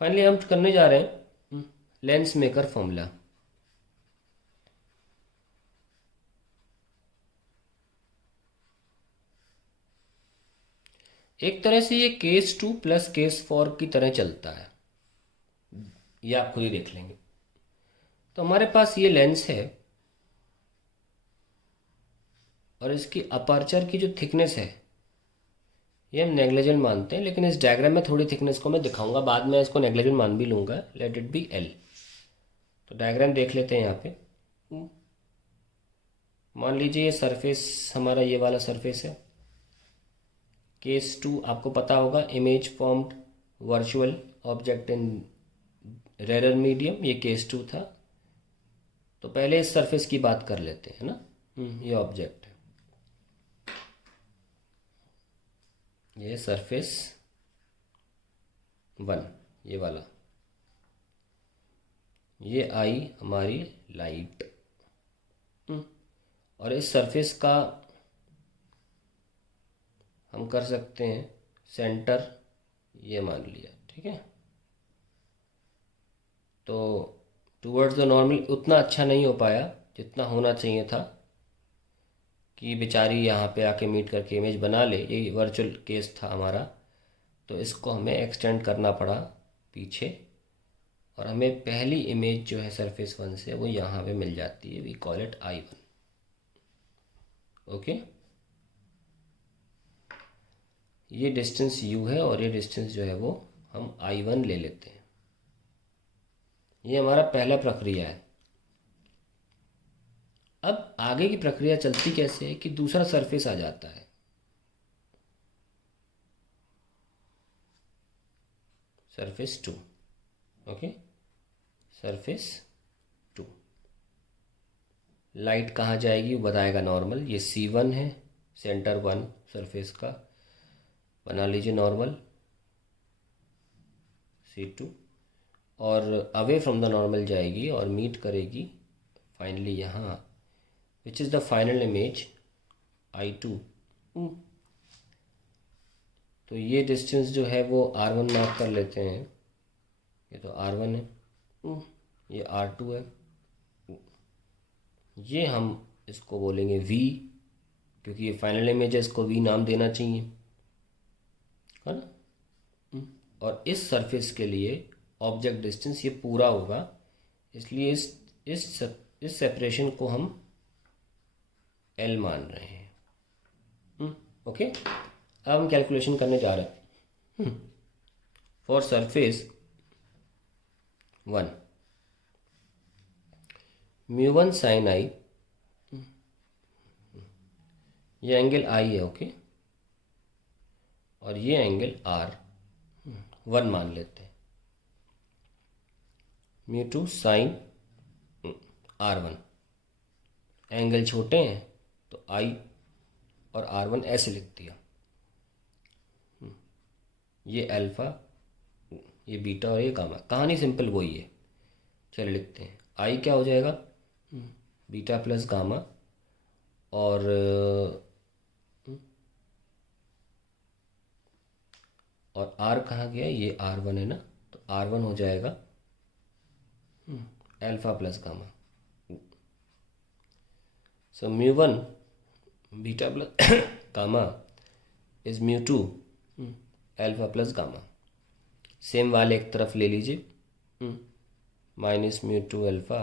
Finally हम करने जा रहे हैं लेंस मेकर फॉर्मूला। एक तरह से ये केस 2 प्लस केस 4 की तरह चलता है, ये आप खुद ही देख लेंगे। तो हमारे पास ये लेंस है और इसकी अपर्चर की जो थिकनेस है ये हम नेग्लिजेंट मानते हैं, लेकिन इस डायग्राम में थोड़ी थिकनेस को मैं दिखाऊंगा, बाद में इसको नेग्लिजेंट मान भी लूँगा। Let it be L. तो डायग्राम देख लेते हैं यहाँ पे। मान लीजिए ये सरफेस हमारा ये वाला सरफेस है। केस 2 आपको पता होगा, image formed virtual object in rarer medium, ये केस 2 था। तो पहले इस सरफेस की बात कर लेते हैं ना। ये ऑब्जेक्ट है, ये सरफेस 1, ये वाला, ये आई हमारी लाइट। और इस सरफेस का हम कर सकते हैं सेंटर ये मान लिया, ठीक है। तो टूवर्ड्स द नॉर्मल उतना अच्छा नहीं हो पाया जितना होना चाहिए था कि बेचारी यहाँ पे आके मीट करके इमेज बना ले। ये वर्चुअल केस था हमारा, तो इसको हमें एक्सटेंड करना पड़ा पीछे, और हमें पहली इमेज जो है सरफेस 1 से वो यहाँ पे मिल जाती है। We call it I1। Okay, ये डिस्टेंस u है और ये डिस्टेंस जो है वो हम I1 ले लेते हैं। ये हमारा पहला प्रक्रिया है। अब आगे की प्रक्रिया चलती कैसे है कि दूसरा सरफेस आ जाता है। Surface 2, okay, surface 2। लाइट कहाँ जाएगी वो बताएगा नॉर्मल। ये C1 है, सेंटर 1 सरफेस का, बना लीजिए नॉर्मल C2। और अवे फ्रॉम द नॉर्मल जाएगी और मीट करेगी फाइनली यहाँ, which is the final image I2। तो ये डिस्टेंस जो है वो R1 मार्क कर लेते हैं। ये तो R1 है, ये R2 है। ये हम इसको बोलेंगे V, क्योंकि ये फाइनल इमेज है, इसको V नाम देना चाहिए, है ना। और इस सरफेस के लिए ऑब्जेक्ट डिस्टेंस ये पूरा होगा, इसलिए इस सेपरेशन को हम L मान रहे हैं। ओके, अब हम कैलकुलेशन करने जा रहे हैं। फॉर सरफेस 1, μ1 sin I, ये एंगल I है, ओके, और ये एंगल R1 मान लेते हैं। μ2 sin R1, एंगल छोटे हैं तो I और R1 ऐसे लिख दिया। ये अल्फ़ा, ये बीटा और ये गामा। कहानी सिंपल वही है, चलिए लिखते हैं। I क्या हो जाएगा, बीटा प्लस गामा, और R कहाँ गया, ये R1 है ना, तो R1 हो जाएगा alpha plus gamma. So μ1 beta plus gamma is μ2 alpha plus gamma. Same वाले एक तरफ ले लीजिए, minus μ2 alpha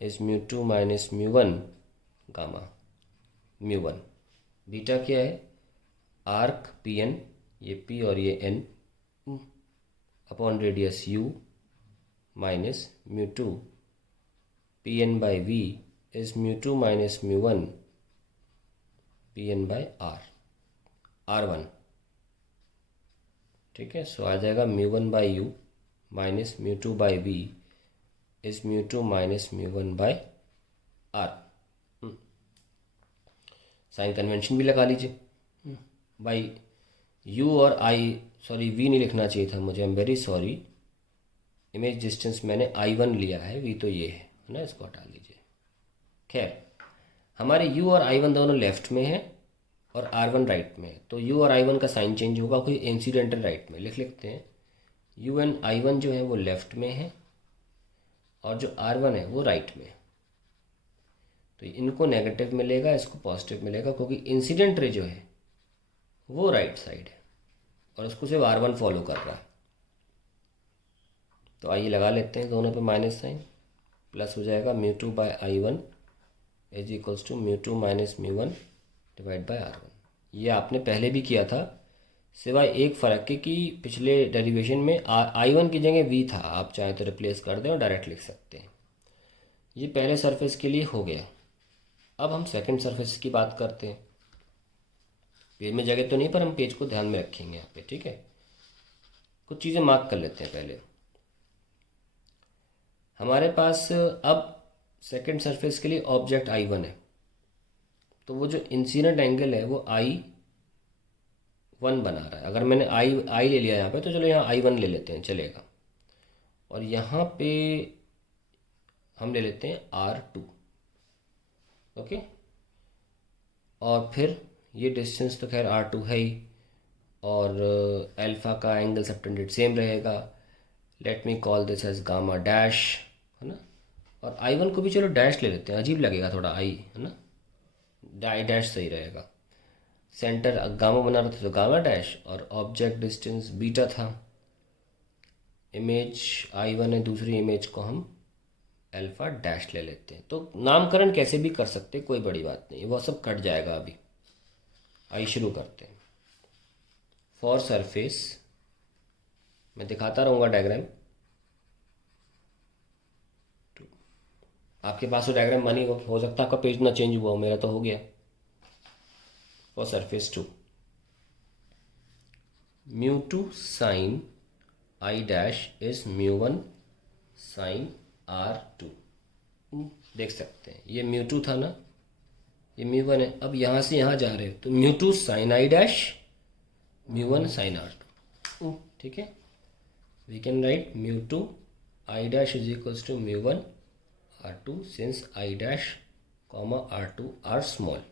is μ2 minus μ1 gamma. μ1 beta क्या है, आर्क Pn, ये P और ये N, upon radius U minus μ2 Pn by V is μ2 minus μ1 Pn by R1। ठीक है, सो आ जाएगा μ1 by U minus μ2 by V is μ2 minus μ1 by R। Sign convention भी लगा लीजिए। बाई U और I, सॉरी V नहीं लिखना चाहिए था मुझे, I am very sorry. Image distance मैंने I1 लिया है, V तो ये है ना, इसको हटा लीजिए। खैर, हमारे U और I1 दोनों लेफ्ट में है और R1 राइट में है, तो U और I1 का साइन चेंज होगा, कोई इंसिडेंटल राइट में लिखते हैं। यू एन आई वन जो है वो लेफ़्ट में है और जो आर वन है वो राइट में है। तो इनको नेगेटिव मिलेगा, इसको पॉजिटिव मिलेगा, क्योंकि इंसिडेंट रे जो है वो राइट साइड है और उसको सिर्फ आर वन फॉलो कर रहा है। तो आइए लगा लेते हैं दोनों पे माइनस साइन, प्लस हो जाएगा mu two by I one is equals to mu two minus mu one divide by R one. ये आपने पहले भी किया था, सिवाय एक फ़र्क के कि पिछले डेरिवेशन में आई वन की जगह वी था, आप चाहें तो रिप्लेस कर दें और डायरेक्ट लिख सकते हैं। ये पहले सरफेस के लिए हो गया। अब हम सेकंड सरफेस की बात करते हैं। पेज में जगह तो नहीं, पर हम पेज को ध्यान में रखेंगे यहाँ पे, ठीक है। कुछ चीज़ें मार्क कर लेते हैं पहले। हमारे पास अब सेकंड सरफेस के लिए ऑब्जेक्ट आई वन है, तो वो जो इंसिडेंट एंगल है वो आई वन बना रहा है। अगर मैंने आई ले लिया यहाँ पे, तो चलो यहाँ आई वन ले लेते हैं, चलेगा। और यहाँ पे हम ले लेते हैं आर टू, ओके। और फिर ये डिस्टेंस तो खैर आर टू है ही, और अल्फ़ा का एंगल सबटेंडेड सेम रहेगा। Let me call this as gamma dash, है ना। और आई वन को भी चलो डैश ले लेते हैं, अजीब लगेगा थोड़ा आई, है ना, डैश सही रहेगा। सेंटर गामा बना रहा था तो गामा डैश, और ऑब्जेक्ट डिस्टेंस बीटा था। इमेज आई वन है, दूसरी इमेज को हम अल्फ़ा डैश ले लेते हैं। तो नामकरण कैसे भी कर सकते हैं, कोई बड़ी बात नहीं, वो सब कट जाएगा अभी। आइए शुरू करते हैं। फॉर सरफेस, मैं दिखाता रहूँगा डायग्राम, आपके पास तो डायग्राम बनी हो सकता है आपका पेज ना चेंज हुआ हो, मेरा तो हो गया। For surface two, mu two sine I dash is mu one sine R two. देख सकते हैं ये म्यू टू था ना, ये म्यू वन है। अब यहाँ से यहाँ जा रहे हो तो mu two sine I dash mu one sine R two, ठीक है। We can write mu two I dash is equals to mu one R two since I dash comma R two are small.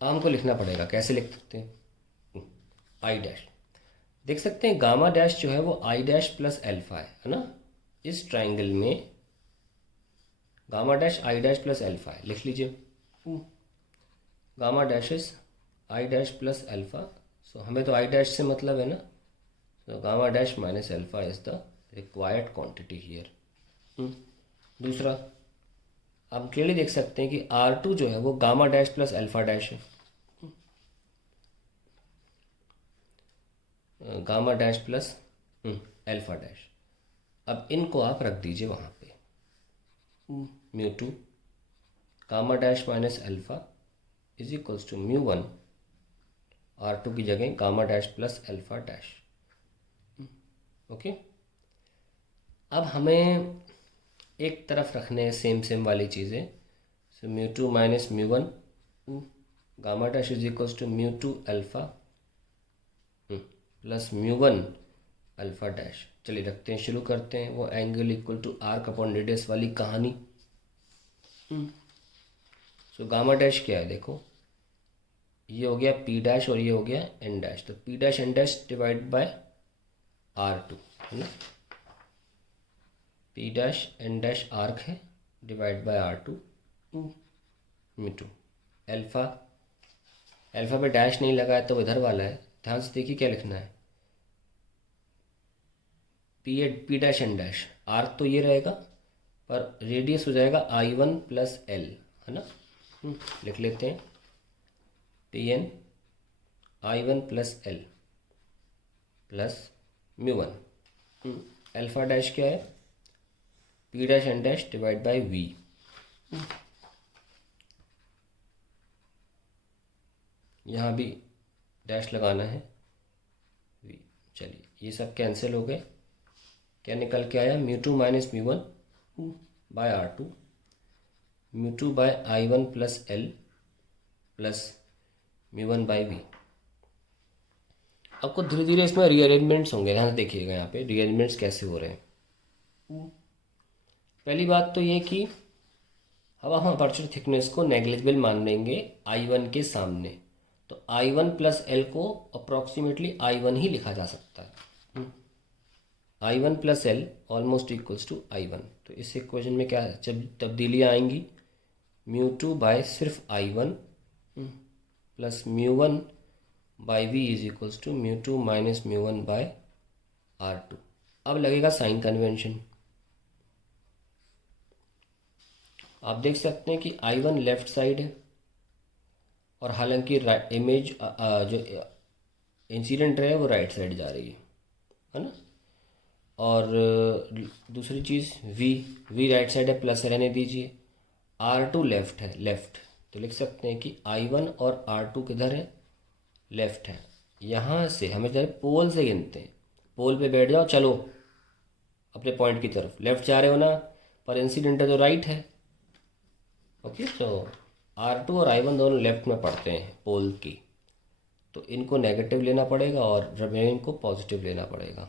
हमको लिखना पड़ेगा, कैसे लिख सकते हैं, I dash. देख सकते हैं गामा डैश जो है वो आई डैश प्लस अल्फा है ना। इस ट्राइंगल में gamma dash I dash plus alpha है, लिख लीजिए। Gamma dash is I dash plus alpha, so हमें तो आई डैश से मतलब है ना, तो gamma dash minus alpha is the required quantity here. दूसरा, आप क्लियरली देख सकते हैं कि आर टू जो है वो gamma dash plus alpha dash है। Gamma dash plus alpha dash. अब इनको आप रख दीजिए वहाँ पे, mu two gamma dash minus alpha is equals to mu one R two की जगह gamma dash plus alpha dash, okay. अब हमें एक तरफ रखने हैं सेम सेम वाली चीज़ें, so mu two minus mu one gamma dash is equals to mu two alpha plus mu one alpha dash. चलिए रखते हैं, शुरू करते हैं। वो angle equal to arc upon radius वाली कहानी। सो गामा डैश क्या है, देखो ये हो गया पी डैश और ये हो गया एन डैश, तो P dash N dash divide by R two, है ना। P dash N dash arc है, divide by R two mu two alpha. Alpha पे डैश नहीं लगा है तो इधर वाला है, ध्यान से देखिए क्या लिखना है, P dash N dash. Arc तो ये रहेगा पर रेडियस हो जाएगा आई वन प्लस एल, है ना। लिख लेते हैं P N I one plus L plus mu one. Alpha dash क्या है, P dash N dash divide by V. यहाँ भी डैश लगाना है वी। चलिए ये सब कैंसिल हो गए, क्या निकल के आया, mu two minus mu one by R two, mu two by I one plus L plus mu one by V. आपको धीरे धीरे इसमें रीअरेंजमेंट्स होंगे, ध्यान से देखिएगा यहाँ पे रीअरेंजमेंट्स कैसे हो रहे हैं। पहली बात तो ये कि अब हम अपर्चर थिकनेस को नेग्लिजिबल मान लेंगे आई वन के सामने, तो I1 प्लस एल को अप्रॉक्सीमेटली I1 ही लिखा जा सकता है। I1 plus L almost equals to I1। तो इस इक्वेशन में क्या जब तब्दीलियाँ आएंगी, म्यू टू बाय सिर्फ I1 plus mu one by V is equals to mu two minus mu one by R2। अब लगेगा साइन कन्वेंशन। आप देख सकते हैं कि I1 लेफ्ट साइड है और हालांकि इमेज जो इंसिडेंट रे है वो राइट साइड जा रही है ना। और दूसरी चीज़ V राइट साइड है, प्लस रहने दीजिए। R2 लेफ्ट है, लेफ्ट, तो लिख सकते हैं कि I1 और R2 किधर है, लेफ्ट है। यहाँ से हमें जब पोल से गिनते हैं, पोल पे बैठ जाओ, चलो अपने पॉइंट की तरफ, लेफ्ट जा रहे हो ना, पर इंसिडेंट है तो राइट है। ओके, तो R2 और I1 दोनों लेफ्ट में पड़ते हैं पोल की, तो इनको नेगेटिव लेना पड़ेगा और रिमेनिंग को पॉजिटिव लेना पड़ेगा।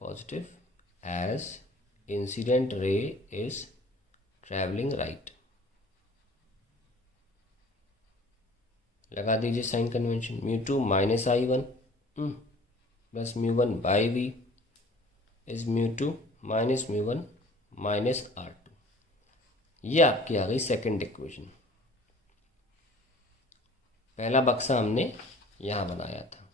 Positive as incident ray is travelling right. लगा दीजिए sign convention. Mu two minus I1 plus mu one by V is mu two minus mu one minus R2। ये आपकी आ गई सेकेंड इक्वेशन। पहला बक्सा हमने यहाँ बनाया था।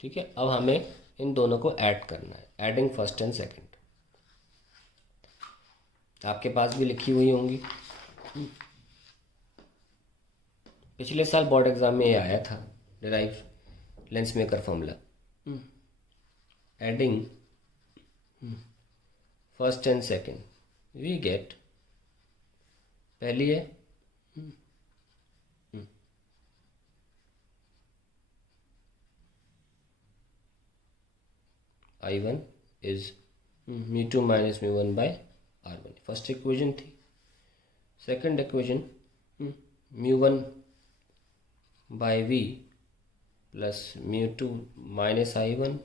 ठीक है, अब हमें इन दोनों को ऐड करना है, एडिंग फर्स्ट एंड सेकंड। आपके पास भी लिखी हुई होंगी, पिछले साल बोर्ड एग्जाम में ये आया था, derive lens maker formula. Adding first and second we get, पहली है I1 is mu two minus mu one by R1, first equation थी। Second equation mu one by V plus mu two minus I1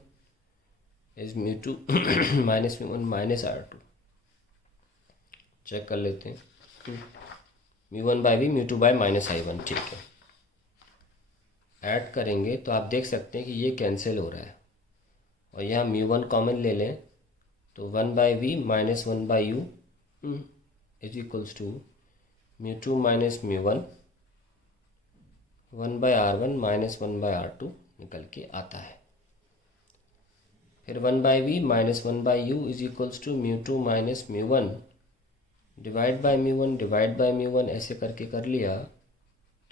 is mu two minus mu one minus R2। Check कर लेते हैं, mu one by V, mu two by minus I1। ठीक है, add करेंगे तो आप देख सकते हैं कि ये कैंसिल हो रहा है और यहाँ म्यू वन कॉमन ले लें तो one by V minus one by U is equals to mu two minus mu one by R1 minus one by R2 निकल के आता है। फिर one by V minus one by U is equals to mu two minus mu one divide by mu one divide by mu one, ऐसे करके कर लिया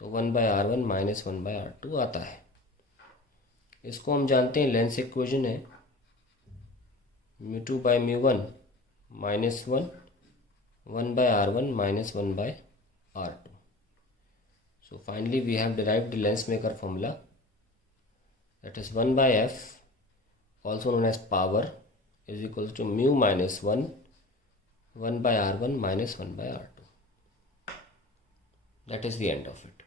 तो one by R1 minus one by R2 आता है। इसको हम जानते हैं लेंस इक्वेशन है mu two bye mu one minus one by R1 minus one by R2। So finally we have derived the lens maker formula, that is 1 by f, also known as power, is equals to mu minus 1 by R1 minus 1 by R2. That is the end of it.